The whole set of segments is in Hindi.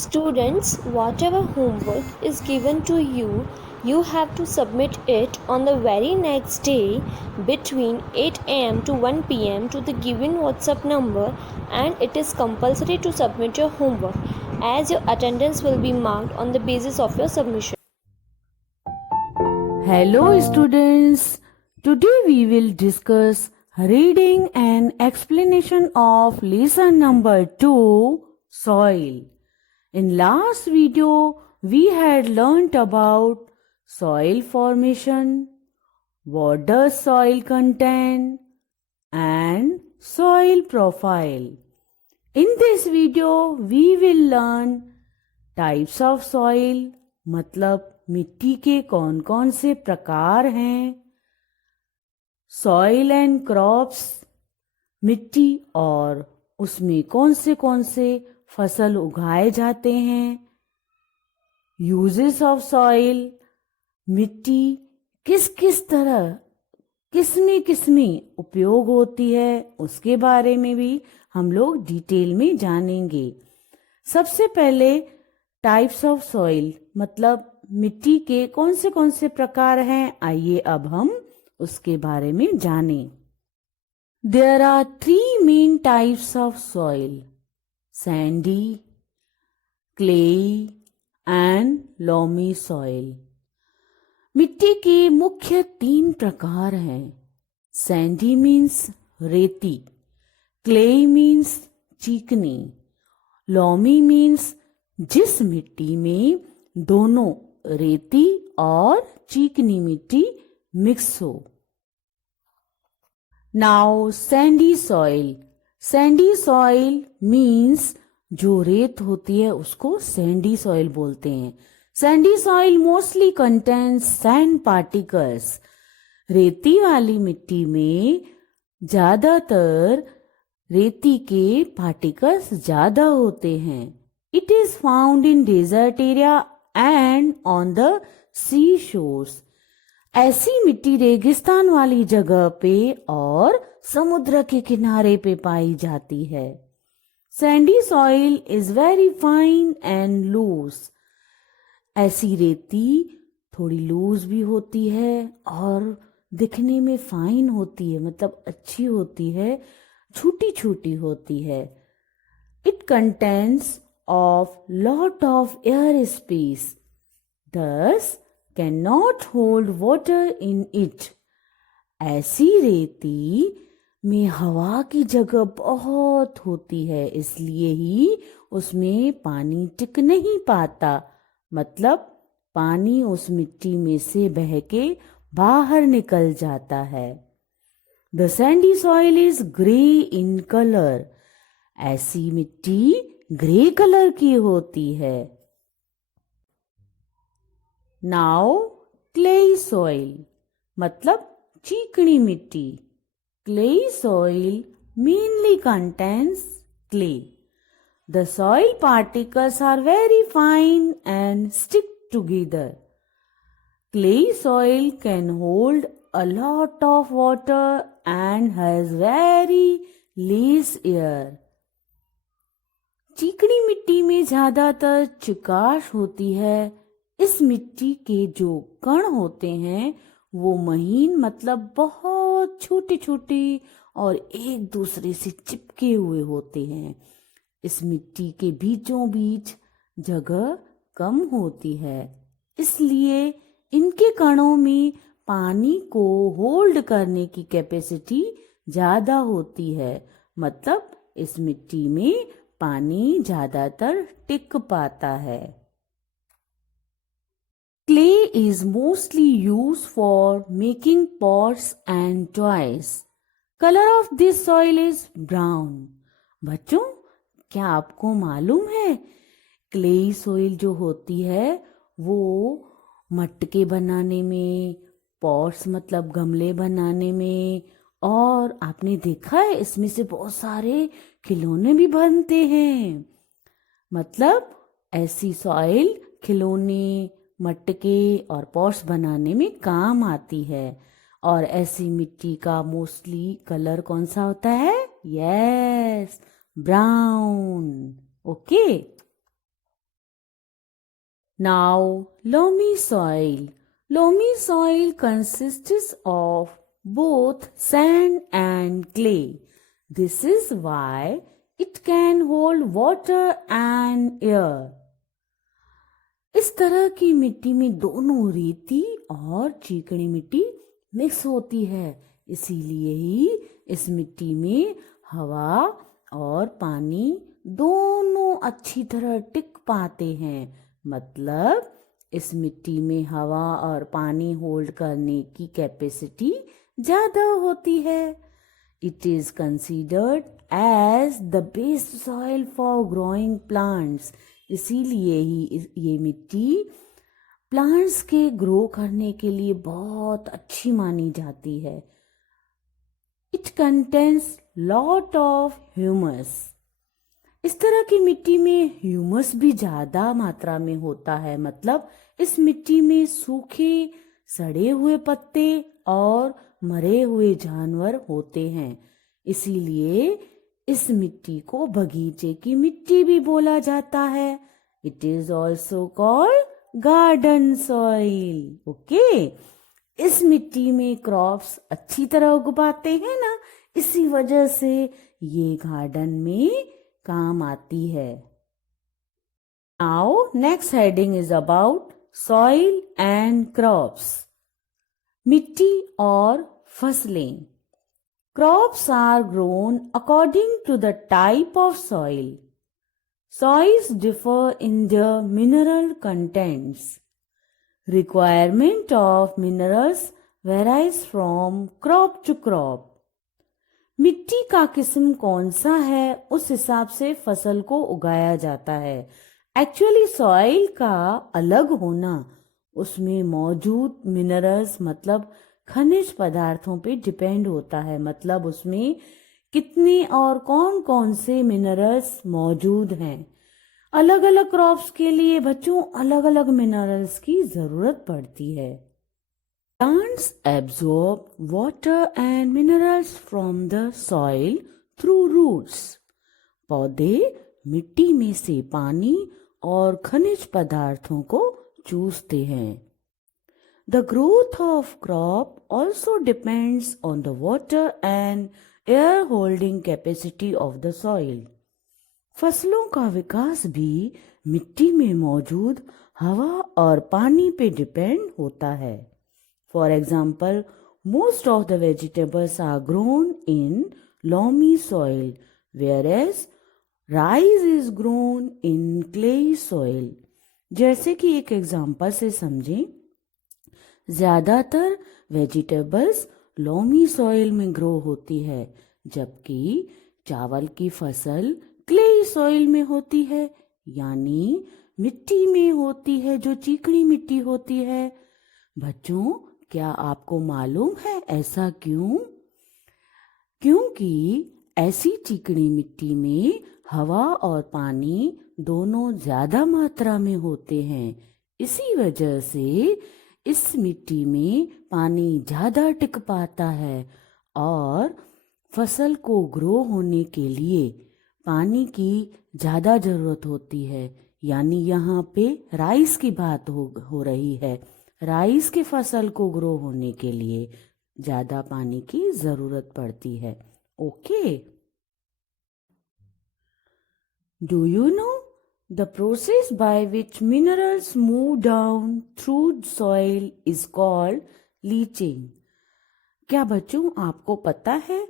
Students, whatever homework is given to you, you have to submit it on the very next day between 8 am to 1 pm to the given WhatsApp number, and it is compulsory to submit your homework as your attendance will be marked on the basis of your submission. Hello students, today we will discuss reading and explanation of lesson number 2, soil. In last video, we had learnt about soil formation, what does soil contain, and soil profile. In this video, we will learn types of soil, मतलब मिट्टी के कौन कौन से प्रकार हैं, सॉइल एंड क्रॉप्स, मिट्टी और उसमें कौन से फसल उगाए जाते हैं, यूजेस ऑफ सॉइल, मिट्टी किस किस तरह किसमें उपयोग होती है, उसके बारे में भी हम लोग डिटेल में जानेंगे। सबसे पहले टाइप्स ऑफ सॉइल मतलब मिट्टी के कौन से प्रकार हैं, आइए अब हम उसके बारे में जानें। There are 3 main types of soil: sandy, clay and loamy soil. मिट्टी के मुख्य 3 प्रकार हैं। सैंडी मीन्स रेती, क्ले मीन्स चिकनी, लॉमी मीन्स जिस मिट्टी में दोनों रेती और चिकनी मिट्टी मिक्स हो। Now Sandy soil. Sandy soil means जो रेत होती है उसको सैंडी सॉइल बोलते हैं। Sandy soil mostly contains sand particles. रेती वाली मिट्टी में ज्यादातर रेती के पार्टिकल्स ज्यादा होते हैं। It is found in desert area and on the sea shores. ऐसी मिट्टी रेगिस्तान वाली जगह पे और समुद्र के किनारे पे पाई जाती है। Sandy soil is very fine and loose. ऐसी रेती थोड़ी लूज भी होती है और दिखने में फाइन होती है, मतलब अच्छी होती है, छोटी छोटी होती है। It contains of lot of air space, thus cannot hold water in it. ऐसी रेती में हवा की जगह बहुत होती है, इसलिए ही उसमें पानी टिक नहीं पाता, मतलब पानी उस मिट्टी में से बह के बाहर निकल जाता है। The sandy soil is grey in color. ऐसी मिट्टी ग्रे कलर की होती है। नाउ क्लेई सॉइल मतलब चिकनी मिट्टी। Clayey soil mainly contains clay. The soil particles are very fine and stick together. Clayey soil can hold a lot of water and has very less air. चिकनी मिट्टी में ज्यादातर चिकाश होती है। इस मिट्टी के जो कण होते हैं वो महीन मतलब बहुत छोटे छोटे और एक दूसरे से चिपके हुए होते हैं। इस मिट्टी के बीचों बीच जगह कम होती है, इसलिए इनके कणों में पानी को होल्ड करने की कैपेसिटी ज्यादा होती है, मतलब इस मिट्टी में पानी ज्यादातर टिक पाता है। Clay is mostly use for making pots and toys. Colour of this soil is brown. बच्चों, क्या आपको मालूम है क्ले सॉइल जो होती है वो मटके बनाने में, पॉट्स मतलब गमले बनाने में, और आपने देखा है इसमें से बहुत सारे खिलौने भी बनते हैं। मतलब ऐसी सॉइल खिलौने, मटके और पॉट्स बनाने में काम आती है। और ऐसी मिट्टी का मोस्टली कलर कौन सा होता है? Yes, brown. Okay. Now, loamy soil. Loamy soil consists of both sand and clay. This is why it can hold water and air. इस तरह की मिट्टी में दोनों रेती और चिकनी मिट्टी मिक्स होती है, इसीलिए ही इस मिट्टी में हवा और पानी दोनों अच्छी तरह टिक पाते हैं। मतलब इस मिट्टी में हवा और पानी होल्ड करने की कैपेसिटी ज्यादा होती है। It is considered as the best soil for growing plants. इसीलिए ही ये मिट्टी प्लांट्स के ग्रो करने के लिए बहुत अच्छी मानी जाती है। It contains lot of humus. इस तरह की मिट्टी में ह्यूमस भी ज्यादा मात्रा में होता है। मतलब इस मिट्टी में सूखे सड़े हुए पत्ते और मरे हुए जानवर होते हैं, इसीलिए इस मिट्टी को बगीचे की मिट्टी भी बोला जाता है। It is also called garden soil. Okay, इस मिट्टी में क्रॉप्स अच्छी तरह उग पाते हैं ना, इसी वजह से ये गार्डन में काम आती है। Now next heading is about soil and crops. मिट्टी और फसलें। Crops are grown according to the type of soil. Soils differ in their mineral contents. Requirement of minerals varies from crop to crop. मिट्टी का किस्म कौन सा है उस हिसाब से फसल को उगाया जाता है। एक्चुअली सॉइल का अलग होना उसमें मौजूद मिनरल्स मतलब खनिज पदार्थों पे डिपेंड होता है। मतलब उसमें कितने और कौन कौन से मिनरल्स मौजूद हैं। अलग अलग क्रॉप्स के लिए बच्चों अलग अलग मिनरल्स की जरूरत पड़ती है। Plants absorb water and minerals from the soil through roots. पौधे मिट्टी में से पानी और खनिज पदार्थों को चूसते हैं। The growth of crop also depends on the water and air holding capacity of the soil. फसलों का विकास भी मिट्टी में मौजूद हवा और पानी पे डिपेंड होता है। For example, most of the vegetables are grown in loamy soil, whereas rice is grown in clay soil. जैसे कि एक एग्जाम्पल से समझें, ज्यादातर वेजिटेबल्स लोमी सॉइल में ग्रो होती है, जबकि चावल की फसल क्ले सॉइल में होती है, यानी मिट्टी में होती है जो चिकनी मिट्टी होती है। बच्चों, क्या आपको मालूम है ऐसा क्यों? क्योंकि ऐसी चिकनी मिट्टी में हवा और पानी दोनों ज्यादा मात्रा में होते हैं। इसी वजह से इस मिट्टी में पानी ज्यादा टिक पाता है और फसल को ग्रो होने के लिए पानी की ज्यादा जरूरत होती है। यानी यहाँ पे राइस की बात हो रही है। राइस की फसल को ग्रो होने के लिए ज्यादा पानी की जरूरत पड़ती है। Okay, do you know the process by which minerals move down through soil is called leaching. क्या बच्चों आपको पता है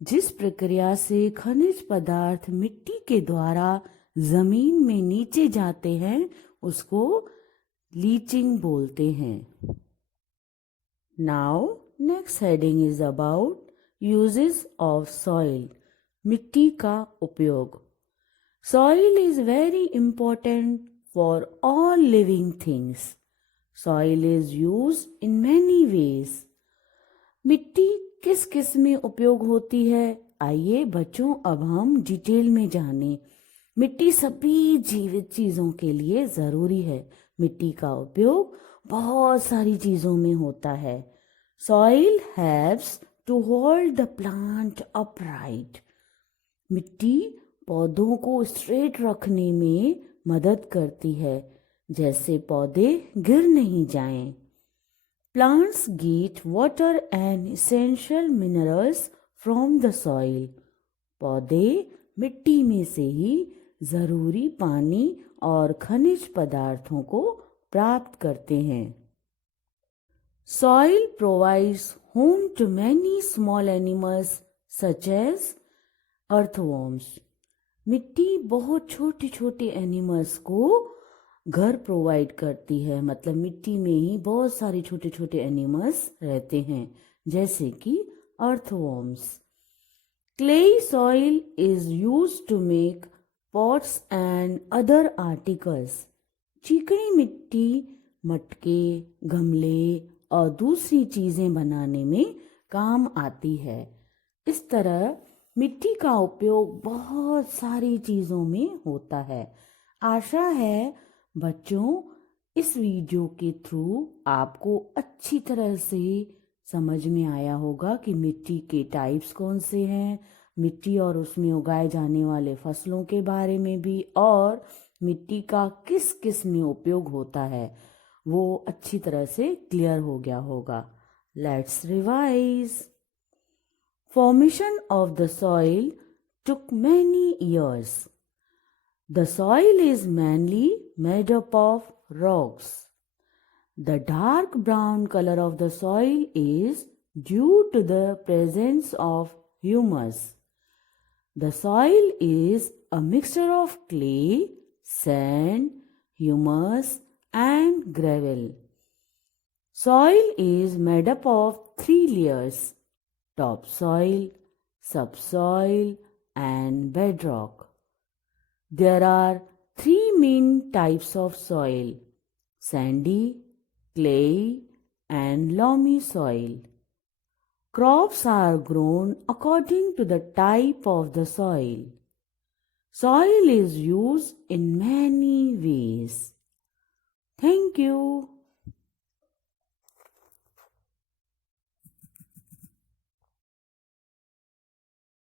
जिस प्रक्रिया से खनिज पदार्थ मिट्टी के द्वारा जमीन में नीचे जाते हैं उसको लीचिंग बोलते हैं। Now next heading is about uses of soil. मिट्टी का उपयोग। Soil is very important for all living things. Soil is used in many ways. मिट्टी किस किस में उपयोग होती है, आइए बच्चों अब हम डिटेल में जानें। मिट्टी सभी जीवित चीजों के लिए जरूरी है। मिट्टी का उपयोग बहुत सारी चीजों में होता है। Soil helps to hold the plant upright. मिट्टी पौधों को स्ट्रेट रखने में मदद करती है। जैसे पौधे गिर नहीं जाएं। Plants get water and essential minerals from the soil. पौधे मिट्टी में से ही जरूरी पानी और खनिज पदार्थों को प्राप्त करते हैं। Soil provides home to many small animals such as earthworms. मिट्टी बहुत छोटे छोटे एनिमल्स को घर प्रोवाइड करती है, मतलब मिट्टी में ही बहुत सारे छोटे छोटे एनिमल्स रहते हैं जैसे कि earthworms. Clayey soil is used to make pots and other articles. चिकनी मिट्टी मटके, गमले और दूसरी चीजें बनाने में काम आती है। इस तरह मिट्टी का उपयोग बहुत सारी चीजों में होता है। आशा है बच्चों इस वीडियो के थ्रू आपको अच्छी तरह से समझ में आया होगा कि मिट्टी के टाइप्स कौन से हैं, मिट्टी और उसमें उगाए जाने वाले फसलों के बारे में भी, और मिट्टी का किस किस में उपयोग होता है वो अच्छी तरह से क्लियर हो गया होगा। Let's revise. Formation of the soil took many years. The soil is mainly made up of rocks. The dark brown color of the soil is due to the presence of humus. The soil is a mixture of clay, sand, humus, and gravel. Soil is made up of 3 layers: topsoil, subsoil, and bedrock. There are 3 main types of soil: sandy, clay, and loamy soil. Crops are grown according to the type of the soil. Soil is used in many ways. Thank you.